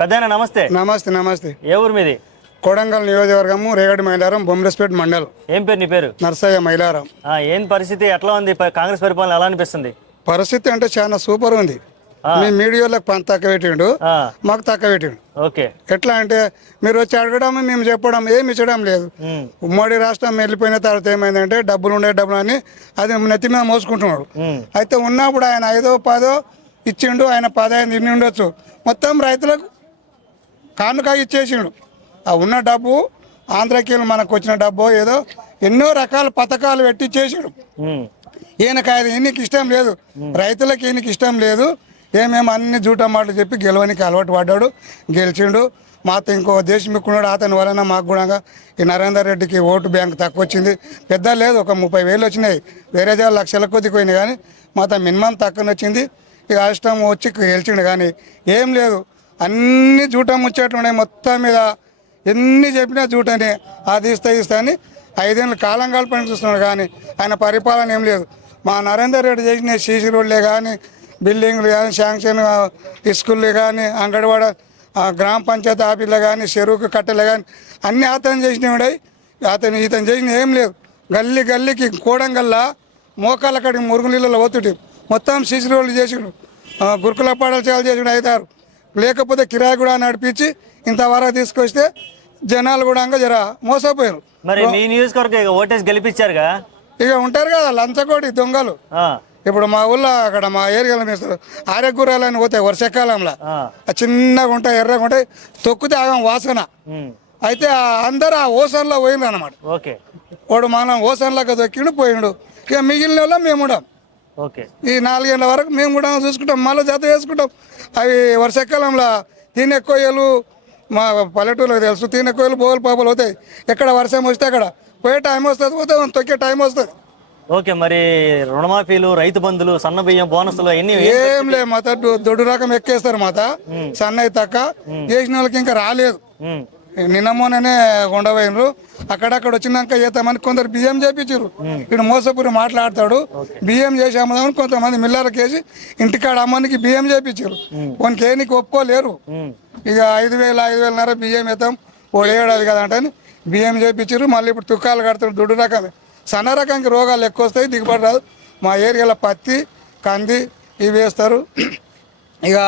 పెద్దనా నమస్తే. నమస్తే నమస్తే. ఏ ఊరు మీది? కొడంగల్ నియోజకవర్గము, రేగడి మైలారం, బొమ్మలస్పేట మండలం. ఏం పేరు నీ పేరు? నర్సయ్య మైలారం. ఏం పరిస్థితి ఎట్లా ఉంది? కాంగ్రెస్ పరిపాలన ఎలా అనిపిస్తుంది? పరిస్థితి అంటే చాలా సూపర్ ఉంది. మీ మీడియాలకు తక్కువ పెట్టిండు, మాకు తక్కువ పెట్టిండు. ఓకే, ఎట్లా అంటే మీరు వచ్చి అడగడం, మేము చెప్పడం, ఏమి ఇచ్చడం లేదు. ఉమ్మడి రాష్ట్రం వెళ్ళిపోయిన తర్వాత ఏమైందంటే డబ్బులు ఉండే డబ్బులు అని అది నెత్తి మీద మోసుకుంటున్నాడు. అయితే ఉన్నప్పుడు ఆయన 5ో 10ో ఇచ్చిండు, ఆయన 15 ఇన్ని ఉండొచ్చు, మొత్తం రైతులకు కానుక ఇచ్చేసిండు. ఆ ఉన్న డబ్బు ఆంధ్రకీలు మనకు వచ్చిన డబ్బు ఏదో ఎన్నో రకాల పథకాలు పెట్టి చేసాడు. ఈయనకి ఈయనకి ఇష్టం లేదు, రైతులకు ఈయనకి ఇష్టం లేదు. ఏమేమి అన్ని జూట మాటలు చెప్పి గెలవనికి అలవాటు పడ్డాడు, గెలిచిండు. మాతో ఇంకో దేశముక్కున్నాడు, అతని వలన మాకు కూడా ఈ నరేందర్ రెడ్డికి ఓటు బ్యాంక్ తక్కువ వచ్చింది. పెద్ద లేదు, ఒక 30,000 వచ్చినాయి. వేరే జాగా లక్షల కొద్ది పోయినాయి, కానీ మాతో మినిమం తక్కువ వచ్చింది. ఇక ఇష్టం వచ్చి గెలిచిండు, కానీ ఏం లేదు, అన్ని జూట ముచ్చేట్లు ఉన్నాయి. మొత్తం మీద ఎన్ని చెప్పినా జూటనే, అది ఇస్తా అని 5 ఏళ్ళు కాలం కలపని చూస్తున్నాడు, కానీ ఆయన పరిపాలన ఏం లేదు. మా నరేందర్ రెడ్డి చేసిన సీసీ రోడ్లే కానీ, బిల్డింగ్లు కానీ, శాంక్షన్ స్కూళ్ళు కానీ, అంగన్వాడ గ్రామ పంచాయతీ ఆఫీసులు కానీ, చెరువుకు కట్టెలు కానీ అన్నీ అతను చేసినవి. ఇతను చేసిన ఏం లేదు. గల్లీ గల్లీకి కోడంగల్లా మోకాళ్ళ కడికి మురుగు నీళ్ళలో ఒత్తుటి మొత్తం సీసీ రోడ్లు చేసిండు. గురుకుల పాఠశాల చేసిండు 5, 6. లేకపోతే కిరాయి కూడా నడిపించి ఇంతవరకు తీసుకొస్తే జనాలు కూడా జర మోసపోయారు. మరి మీ నియోజకవర్గం ఓటేసి గెలిపించారుగా, ఇక ఉంటారు కదా లంచకోటి దొంగలు. ఇప్పుడు మా ఊళ్ళో అక్కడ మా ఏరియాలో మేస్తారు ఆరెగుర్రాలని పోతాయి వర్షాకాలంలో, చిన్నగా ఉంటాయి, ఎర్రగా ఉంటాయి, తొక్కితే ఆగం వాసన. అయితే అందరూ ఆ ఓసన్లో పోయిండ్రు అనమాట. వాడు మనం ఓసన్లాగా దొక్కిండు పోయిండు. ఇక మిగిలిన వాళ్ళ మేము ఉండం. ఈ 4 గంటల వరకు మేము కూడా చూసుకుంటాం, మళ్ళీ జత చేసుకుంటాం. అవి వర్షాకాలంలో తీనెక్కోయలు మా పల్లెటూరులకు తెలుసు, తీనెక్కోయలు బోలు పాపలు అవుతాయి. ఎక్కడ వర్షం వస్తే అక్కడ పోయే టైం వస్తుంది, పోతే తొక్కే టైం వస్తుంది. ఓకే, మరి రుణమాఫీలు, రైతు బంధులు, సన్న బియ్యం, బోనస్లు అన్ని ఏం లేదు. మాత దొడ్డు రకం ఎక్కేస్తారు. మాత సన్నయి తక్క చేసిన వాళ్ళకి ఇంకా రాలేదు. నిన్న మొన్ననే ఉండబోయినరు. అక్కడక్కడ వచ్చినాక చేద్దామని కొందరు బియ్యం చేపించారు. ఇక్కడ మోసపూరి మాట్లాడతాడు, బియ్యం చేసి అమ్మదామని కొంతమంది మిల్లర్కి వేసి ఇంటికాడ అమ్మనికి బియ్యం చేపించారు. కొన్ని కేనికి ఒప్పుకోలేరు. ఇక 5,000 బియ్యం వేద్దాం, ఓ ఏడాది కదా అంటే బియ్యం చేపించారు. మళ్ళీ ఇప్పుడు తుక్కాలు కడతారు. దొడ్డు రకమే, సన్న రకానికి రోగాలు ఎక్కువ వస్తాయి, దిగుబడి రాదు. మా ఏరియాలో పత్తి, కంది ఇవి వేస్తారు. ఇక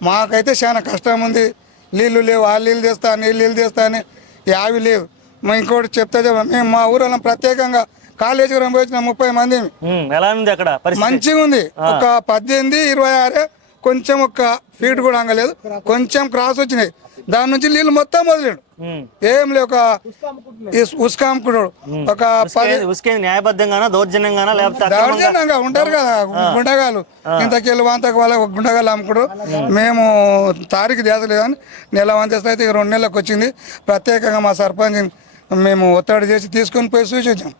మాకైతే చాలా కష్టం ఉంది. నీళ్ళు లేవు, ఆ నీళ్ళు తెస్తా, నీళ్ళు తెస్తా అని యావి లేవు. ఇంకోటి చెప్తా మేము మా ఊరిలో ప్రత్యేకంగా కాలేజీకి వచ్చిన 30 మంది మంచిగా ఉంది. ఒక 18, 26 కొంచెం ఒక ఫీట్ కూడా అంగలేదు, కొంచెం క్రాస్ వచ్చినాయి. దాని నుంచి నీళ్ళు మొత్తం వదిలేడు, ఏం లేవు. ఒక ఉసుక అమ్ముకున్నాడు. ఒక 10 దౌర్జన్యంగా ఉంటారు కదా గుండగాలు, ఇంతకెళ్ళి వంతకు వాళ్ళ గుండగాలు అమ్ముకుడు. మేము తారీఖు దేశలేదని నెల వంతేస్తే అయితే 2 నెలలకు వచ్చింది. ప్రత్యేకంగా మా సర్పంచ్ మేము ఒత్తిడి చేసి తీసుకొని పోయి చూసి వచ్చాం.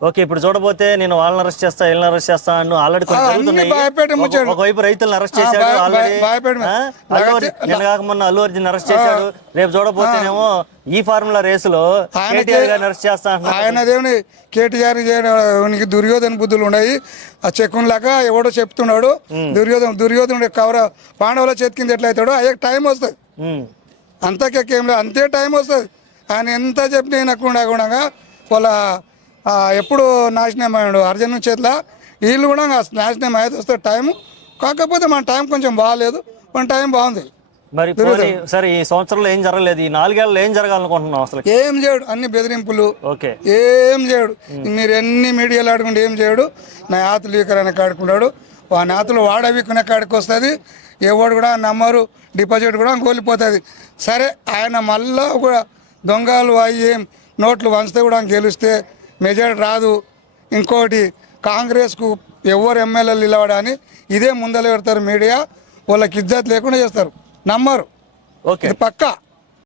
ఓకే, ఇప్పుడు చూడబోతే నేను వాళ్ళని అరెస్ట్ చేస్తా, వీళ్ళని అరెస్ట్ చేస్తా అని ఆల్రెడీ ఒకవైపు రైతులను అరెస్ట్ చేశాడు, మొన్న అల్లు అర్జున్ అరెస్ట్ చేశాడు. రేపు చూడబోతేనేమో ఈ ఫార్ములా రేసులో అరెస్ట్ చేస్తా. ఆయన దేవుని కేటీఆర్ చేయడానికి దుర్యోధన బుద్ధులు ఉన్నాయి. ఆ చెక్కులాగా ఎవడో చెప్తున్నాడు. దుర్యోధనుడు కవర పాండవుల చేతి కింద ఎట్లయితాడో అయ్యే టైం వస్తుంది. అంతకేం లేదు, అంతే టైం వస్తుంది. ఆయన ఎంత చెప్పిన వినకుండా వాళ్ళ ఎప్పుడు నాశనం అయ్యాడు అర్జున్ చేతిలో. వీళ్ళు కూడా నాశనం అయ్యేది వస్తే టైం. కాకపోతే మన టైం కొంచెం బాగాలేదు, మన టైం బాగుంది. మరి సరే, ఈ సంవత్సరంలో ఏం జరగలేదు, ఈ 4 ఏళ్ళలో ఏం జరగాలనుకుంటున్నాం? అసలు ఏం చేయడు, అన్ని బెదిరింపులు. ఏం చేయడు. మీరు ఎన్ని మీడియాలో ఆడుకుంటే ఏం చేయడు. నా ఆతులు వీకరని కాడుకున్నాడు. ఆ నాతులు వాడవీకునే కాడికి వస్తుంది. ఎవడు కూడా నమ్మరు, డిపాజిట్ కూడా కోల్పోతుంది. సరే, ఆయన మళ్ళా కూడా దొంగలు అయ్యి నోట్లు వంచితే కూడా గెలిస్తే మెజారిటీ రాదు. ఇంకోటి కాంగ్రెస్కు ఎవరు ఎమ్మెల్యేలు నిలవడాని ఇదే ముందలు పెడతారు మీడియా. వాళ్ళకి ఇజ్జత్ లేకుండా చేస్తారు, నమ్మరు. ఓకే, పక్కా.